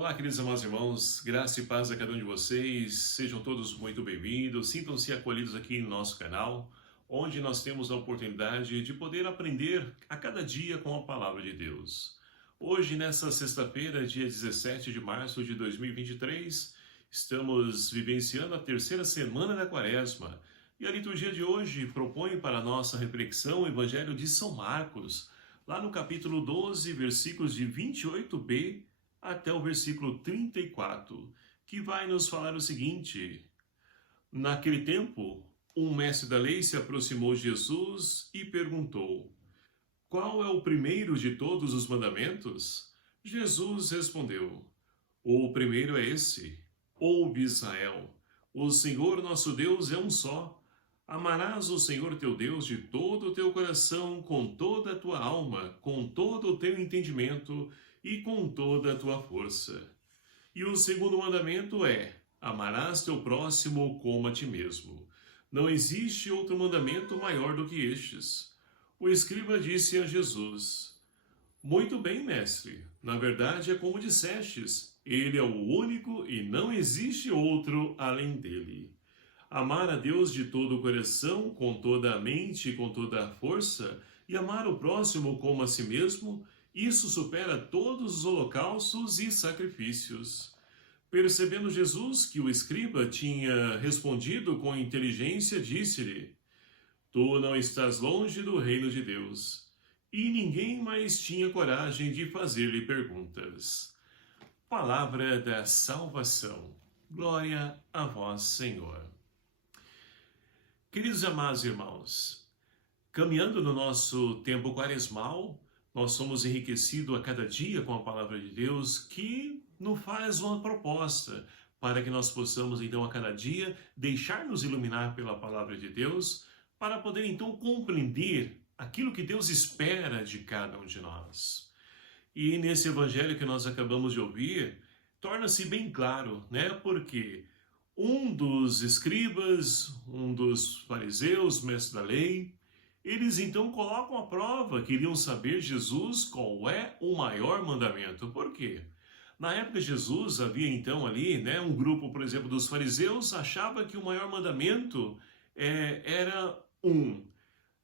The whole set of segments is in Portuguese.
Olá, queridos amados irmãos, graça e paz a cada um de vocês, sejam todos muito bem-vindos, sintam-se acolhidos aqui no nosso canal, onde nós temos a oportunidade de poder aprender a cada dia com a palavra de Deus. Hoje, nessa sexta-feira, dia 17 de março de 2023, estamos vivenciando a terceira semana da Quaresma, e a liturgia de hoje propõe para a nossa reflexão o Evangelho de São Marcos, lá no capítulo 12, versículos de 28b até o versículo 34, que vai nos falar o seguinte: Naquele tempo, um mestre da lei se aproximou de Jesus e perguntou: Qual é o primeiro de todos os mandamentos? Jesus respondeu: O primeiro é esse: Ouve, Israel, o Senhor nosso Deus é um só. Amarás o Senhor teu Deus de todo o teu coração, com toda a tua alma, com todo o teu entendimento e com toda a tua força. E o segundo mandamento é: amarás teu próximo como a ti mesmo. Não existe outro mandamento maior do que estes. O escriba disse a Jesus: Muito bem, mestre. Na verdade é como dissestes. Ele é o único e não existe outro além dele. Amar a Deus de todo o coração, com toda a mente e com toda a força, e amar o próximo como a si mesmo, isso supera todos os holocaustos e sacrifícios. Percebendo Jesus que o escriba tinha respondido com inteligência, disse-lhe: Tu não estás longe do reino de Deus. E ninguém mais tinha coragem de fazer-lhe perguntas. Palavra da salvação. Glória a vós, Senhor. Queridos e amados irmãos, caminhando no nosso tempo quaresmal, nós somos enriquecidos a cada dia com a palavra de Deus, que nos faz uma proposta para que nós possamos, então, a cada dia, deixar-nos iluminar pela palavra de Deus, para poder, então, compreender aquilo que Deus espera de cada um de nós. E nesse evangelho que nós acabamos de ouvir, torna-se bem claro, né? Porque um dos escribas, um dos fariseus, mestres da lei, eles então colocam à prova, queriam saber Jesus qual é o maior mandamento. Por quê? Na época de Jesus havia então ali, né, um grupo, por exemplo, dos fariseus, achava que o maior mandamento era um.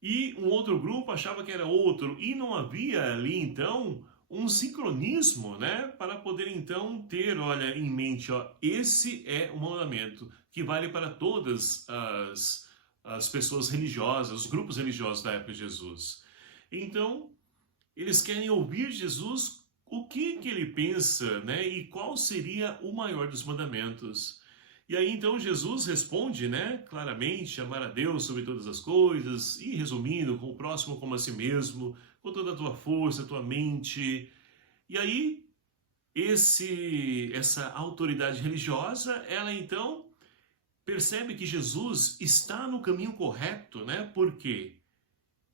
E um outro grupo achava que era outro. E não havia ali então um sincronismo, né, para poder então ter, olha, em mente, ó, esse é o mandamento que vale para todas as pessoas religiosas, os grupos religiosos da época de Jesus. Então, eles querem ouvir Jesus, o que ele pensa, né, e qual seria o maior dos mandamentos. E aí então Jesus responde, né, claramente: amar a Deus sobre todas as coisas, e resumindo, com o próximo como a si mesmo, com toda a tua força, a tua mente. E aí, essa autoridade religiosa, ela então percebe que Jesus está no caminho correto, né? Porque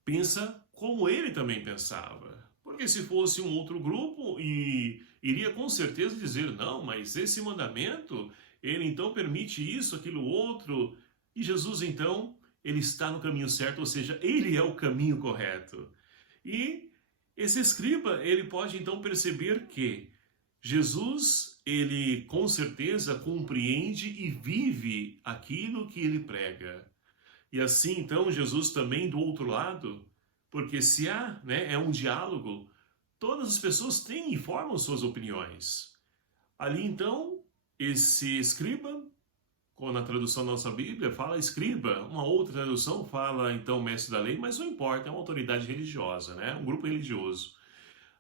pensa como ele também pensava. Porque se fosse um outro grupo, iria com certeza dizer: não, mas esse mandamento, ele então permite isso, aquilo, outro. E Jesus então, ele está no caminho certo, ou seja, ele é o caminho correto. E esse escriba, ele pode então perceber que Jesus, ele com certeza compreende e vive aquilo que ele prega. E assim então Jesus também do outro lado, porque se há, né, é um diálogo, todas as pessoas têm e formam suas opiniões. Ali então, esse escriba, na tradução da nossa Bíblia, fala escriba, uma outra tradução fala então mestre da lei, mas não importa, é uma autoridade religiosa, né? Um grupo religioso.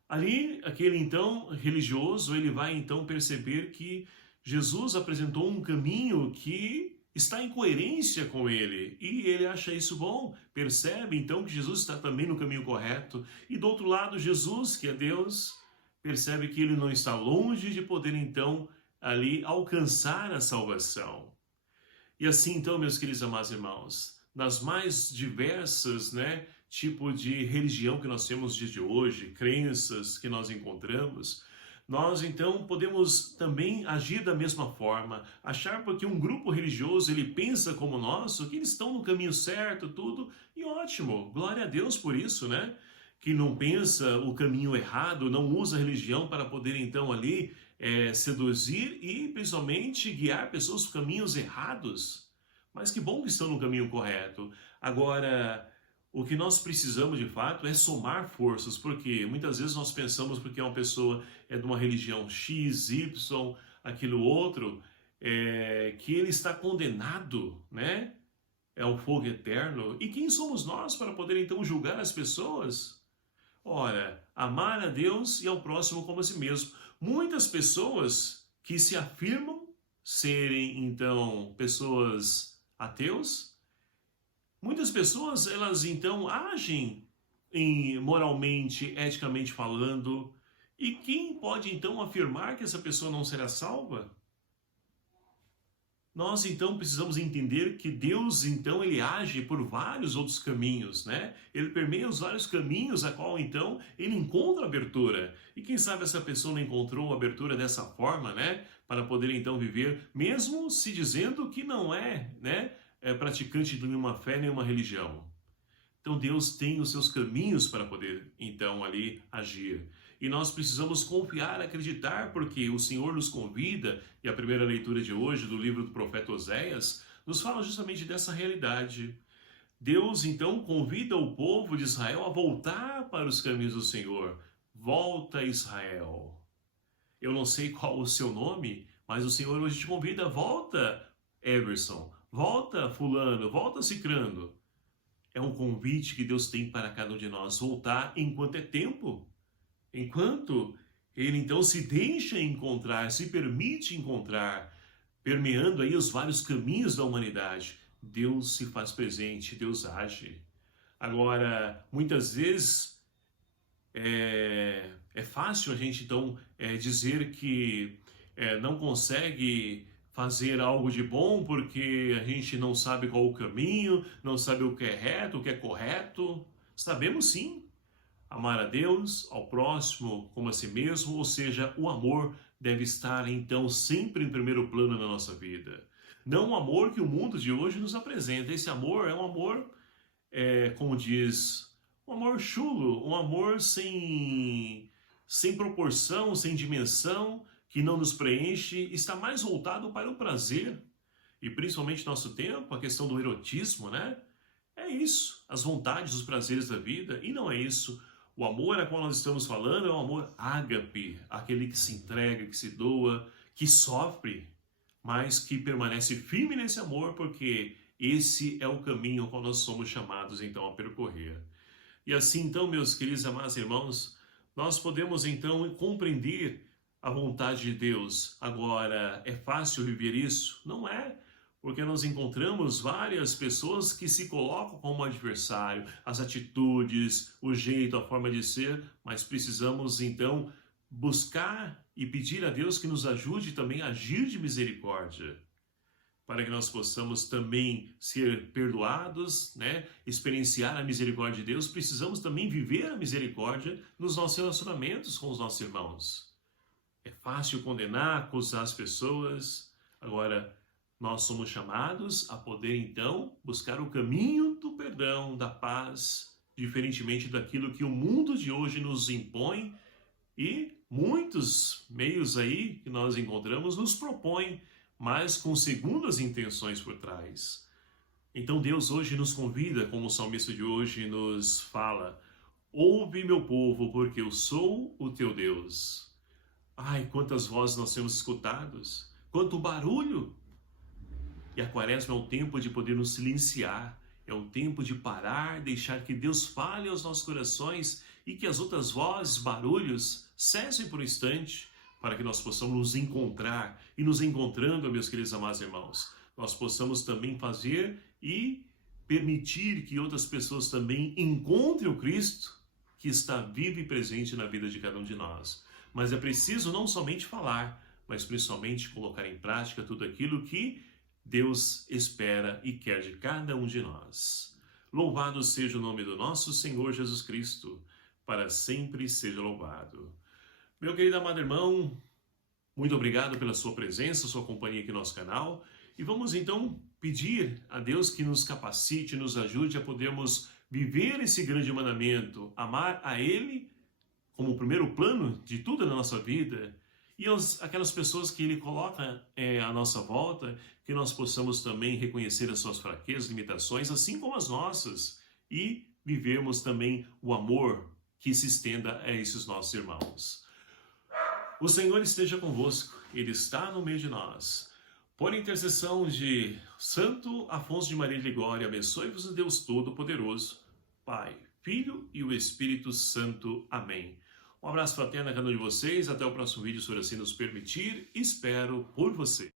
Ali, aquele então religioso, ele vai então perceber que Jesus apresentou um caminho que está em coerência com ele, e ele acha isso bom, percebe então que Jesus está também no caminho correto, e do outro lado Jesus, que é Deus, percebe que ele não está longe de poder então ali alcançar a salvação. E assim então, meus queridos amados irmãos, nas mais diversas, né, tipo de religião que nós temos nos dias de hoje, crenças que nós encontramos, nós então podemos também agir da mesma forma, achar porque um grupo religioso ele pensa como nós, que eles estão no caminho certo, tudo, e ótimo, glória a Deus por isso, né? Que não pensa o caminho errado, não usa a religião para poder então ali seduzir e principalmente guiar pessoas por caminhos errados. Mas que bom que estão no caminho correto. Agora, o que nós precisamos de fato é somar forças, porque muitas vezes nós pensamos porque uma pessoa é de uma religião X, Y, aquilo outro, que ele está condenado, né? É o fogo eterno. E quem somos nós para poder então julgar as pessoas? Ora, amar a Deus e ao próximo como a si mesmo. Muitas pessoas que se afirmam serem então pessoas ateus, muitas pessoas elas então agem moralmente, eticamente falando, e quem pode então afirmar que essa pessoa não será salva? Nós então precisamos entender que Deus então ele age por vários outros caminhos, né? Ele permeia os vários caminhos a qual então ele encontra abertura. E quem sabe essa pessoa não encontrou abertura dessa forma, né? Para poder então viver, mesmo se dizendo que não é, né? Praticante de nenhuma fé, nenhuma religião. Então Deus tem os seus caminhos para poder então ali agir. E nós precisamos confiar, acreditar, porque o Senhor nos convida, e a primeira leitura de hoje do livro do profeta Oséias nos fala justamente dessa realidade. Deus então convida o povo de Israel a voltar para os caminhos do Senhor. Volta, Israel. Eu não sei qual o seu nome, mas o Senhor hoje te convida, volta, Everson, volta, fulano, volta, cicrano. É um convite que Deus tem para cada um de nós, voltar enquanto é tempo. Enquanto ele então se deixa encontrar, se permite encontrar, permeando aí os vários caminhos da humanidade, Deus se faz presente, Deus age. Agora, muitas vezes é fácil a gente então dizer que não consegue fazer algo de bom porque a gente não sabe qual o caminho, não sabe o que é reto, o que é correto. Sabemos sim. Amar a Deus, ao próximo como a si mesmo, ou seja, o amor deve estar então sempre em primeiro plano na nossa vida. Não o amor que o mundo de hoje nos apresenta. Esse amor é um amor, como diz, um amor chulo, um amor sem proporção, sem dimensão, que não nos preenche, está mais voltado para o prazer. E principalmente no nosso tempo, a questão do erotismo, né? É isso, as vontades, os prazeres da vida, e não é isso. O amor a qual nós estamos falando é o amor ágape, aquele que se entrega, que se doa, que sofre, mas que permanece firme nesse amor, porque esse é o caminho ao qual nós somos chamados então a percorrer. E assim então, meus queridos amados irmãos, nós podemos então compreender a vontade de Deus. Agora, é fácil viver isso? Não é. Porque nós encontramos várias pessoas que se colocam como adversário, as atitudes, o jeito, a forma de ser, mas precisamos então buscar e pedir a Deus que nos ajude também a agir de misericórdia, para que nós possamos também ser perdoados, né? Experienciar a misericórdia de Deus. Precisamos também viver a misericórdia nos nossos relacionamentos com os nossos irmãos. É fácil condenar, acusar as pessoas. Agora, nós somos chamados a poder, então, buscar o caminho do perdão, da paz, diferentemente daquilo que o mundo de hoje nos impõe e muitos meios aí que nós encontramos nos propõem, mas com segundas intenções por trás. Então Deus hoje nos convida, como o salmista de hoje nos fala, ouve meu povo, porque eu sou o teu Deus. Ai, quantas vozes nós temos escutados, quanto barulho! E a quaresma é um tempo de poder nos silenciar, é um tempo de parar, deixar que Deus fale aos nossos corações e que as outras vozes, barulhos, cessem por um instante, para que nós possamos nos encontrar. E nos encontrando, meus queridos amados irmãos, nós possamos também fazer e permitir que outras pessoas também encontrem o Cristo que está vivo e presente na vida de cada um de nós. Mas é preciso não somente falar, mas principalmente colocar em prática tudo aquilo que Deus espera e quer de cada um de nós. Louvado seja o nome do nosso Senhor Jesus Cristo, para sempre seja louvado. Meu querido amado irmão, muito obrigado pela sua presença, sua companhia aqui no nosso canal. E vamos então pedir a Deus que nos capacite, nos ajude a podermos viver esse grande mandamento, amar a Ele como o primeiro plano de tudo na nossa vida e aquelas pessoas que Ele coloca à nossa volta, que nós possamos também reconhecer as suas fraquezas, limitações, assim como as nossas, e vivermos também o amor que se estenda a esses nossos irmãos. O Senhor esteja convosco, Ele está no meio de nós. Por intercessão de Santo Afonso de Maria de Ligório, abençoe-vos o Deus Todo-Poderoso, Pai, Filho e o Espírito Santo. Amém. Um abraço fraterno a cada um de vocês. Até o próximo vídeo, se assim nos permitir. Espero por você.